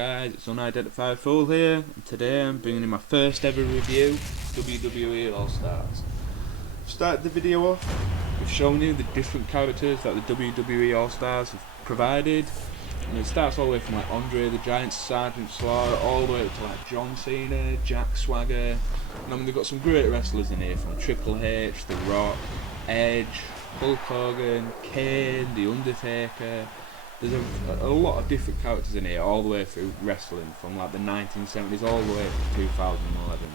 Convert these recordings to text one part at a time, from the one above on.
Guys, it's Unidentified Fool here, and today I'm bringing in my first ever review, Wwe All Stars. Started the video off with showing you the different characters that the WWE All Stars have provided, and it starts all the way from like Andre the Giant, Sergeant Slaughter, all the way up to like John Cena, Jack Swagger, and I mean they've got some great wrestlers in here from Triple H, The Rock, Edge, Hulk Hogan, Kane, The Undertaker. There's a lot of different characters in here, all the way through wrestling, from like the 1970s all the way up to 2011.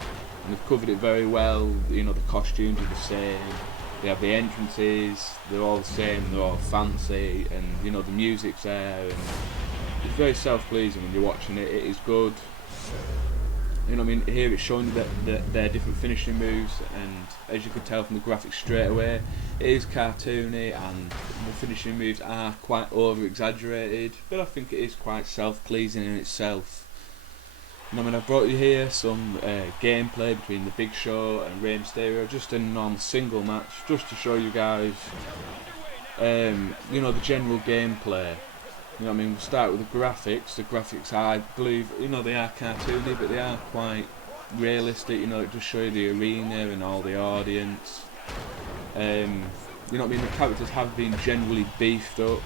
And they've covered it very well. You know, the costumes are the same. They have the entrances. They're all the same. They're all fancy, and you know the music's there. And it's very self-pleasing when you're watching it. It is good. You know what I mean? Here it's showing their different finishing moves, and as you could tell from the graphics straight away, it is cartoony and the finishing moves are quite over-exaggerated, but I think it is quite self-pleasing in itself. And I mean, I've brought you here some gameplay between the Big Show and Rey Mysterio, just in a normal single match, just to show you guys, you know, the general gameplay. You know what I mean? We'll start with the graphics. The graphics, I believe, you know, they are cartoony, but they are quite realistic. You know, it just show you the arena and all the audience. You know what I mean? The characters have been generally beefed up,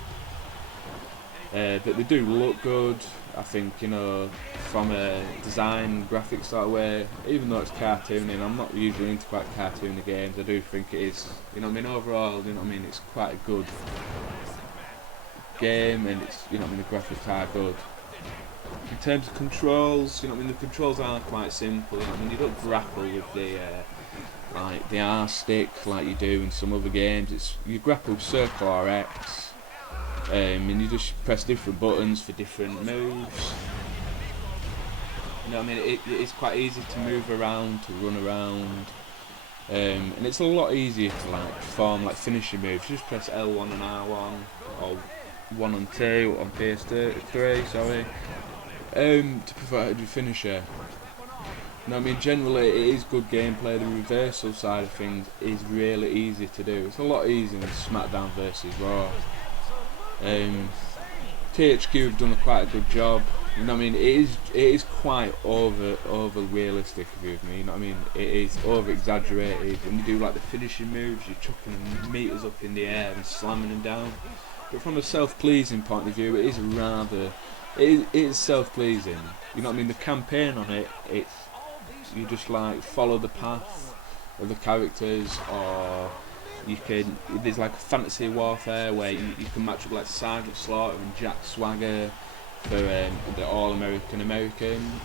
but they do look good. I think, you know, from a design, graphics sort of way, even though it's cartoony, and I'm not usually into quite cartoony games, I do think it is, you know what I mean, overall, you know what I mean, it's quite a good game, and it's, you know what I mean, the graphics are good. In terms of controls, you know what I mean, the controls are quite simple. You know what I mean, you don't grapple with the like the R stick like you do in some other games. It's you grapple with circle or X, and you just press different buttons for different moves. You know what I mean, it is quite easy to move around, to run around, and it's a lot easier to like perform like finishing moves. You just press L1 and R1, or 1 and 2 on PS3, sorry, to provide your finisher. You know what I mean, generally it is good gameplay. The reversal side of things is really easy to do. It's a lot easier than SmackDown versus Raw. THQ have done quite a good job. You know what I mean, it is quite over realistic, if you with me. You know what I mean, it is over exaggerated. When you do like the finishing moves, you're chucking them meters up in the air and slamming them down. But from a self-pleasing point of view, it is self-pleasing. You know what I mean? The campaign on it, it's you just like follow the path of the characters, or there's like a fantasy warfare where you can match up like Sergeant Slaughter and Jack Swagger for the All-American,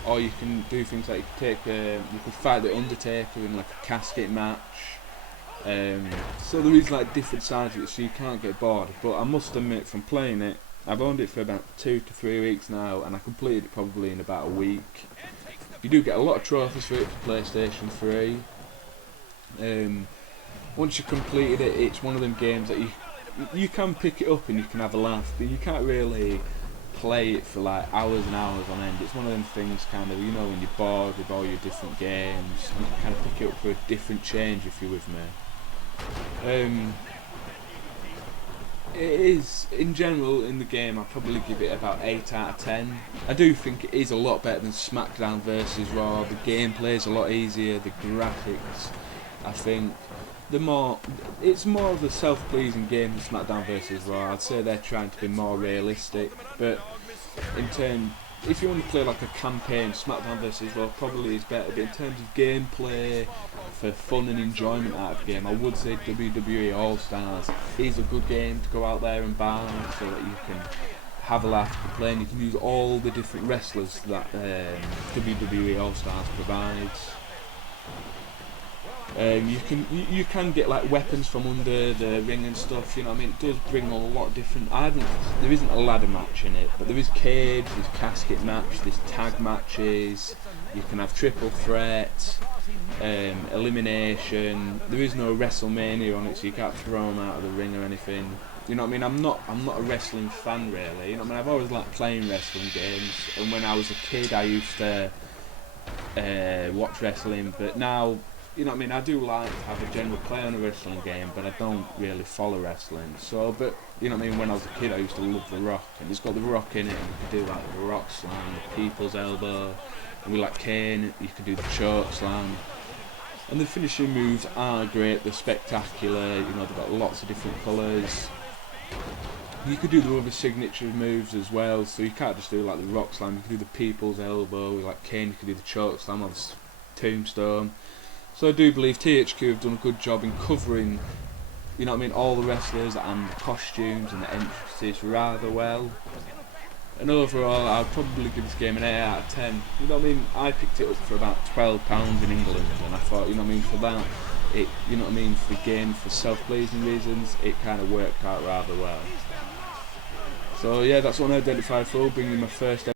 or you can do things like you can fight the Undertaker in like a casket match. So there is like different sides of it, so you can't get bored. But I must admit, from playing it, I've owned it for about 2 to 3 weeks now, and I completed it probably in about a week. You do get a lot of trophies for it for PlayStation 3. Once you've completed it, it's one of them games that you can pick it up and you can have a laugh, but you can't really play it for like hours and hours on end. It's one of them things, kind of, you know, when you're bored with all your different games, you can kind of pick it up for a different change, if you're with me. It is, in general, in the game, I'd probably give it about 8 out of 10. I do think it is a lot better than SmackDown versus Raw. The gameplay is a lot easier, the graphics, I think, it's more of a self-pleasing game than SmackDown versus Raw. I'd say they're trying to be more realistic, but if you want to play like a campaign, SmackDown vs Raw probably is better, but in terms of gameplay, for fun and enjoyment out of the game, I would say WWE All Stars is a good game to go out there and buy, so that you can have a laugh and play, and you can use all the different wrestlers that WWE All Stars provides. You can get like weapons from under the ring and stuff. You know what I mean? It does bring a lot of different. There isn't a ladder match in it, but there is cage, there's casket match, there's tag matches. You can have triple threat, elimination. There is no WrestleMania on it, so you can't throw them out of the ring or anything. You know what I mean? I'm not a wrestling fan really. You know what I mean? I've always liked playing wrestling games, and when I was a kid, I used to watch wrestling, but now you know what I mean, I do like to have a general play on a wrestling game, but I don't really follow wrestling. So, but, you know what I mean, when I was a kid I used to love The Rock, and it's got The Rock in it, and you could do like the Rock Slam, the People's Elbow, and with like Kane, you could do the Choke Slam. And the finishing moves are great, they're spectacular, you know, they've got lots of different colours. You could do the other signature moves as well, so you can't just do like the Rock Slam, you could do the People's Elbow, with like Kane you could do the Choke Slam or the Tombstone. So I do believe THQ have done a good job in covering, you know what I mean, all the wrestlers and the costumes and the entrances rather well. And overall, I'd probably give this game an 8 out of 10. You know what I mean? I picked it up for about £12 in England, and I thought, you know what I mean, for that, it, you know what I mean, for the game, for self-pleasing reasons, it kind of worked out rather well. So yeah, that's what I identified for, bringing my first ever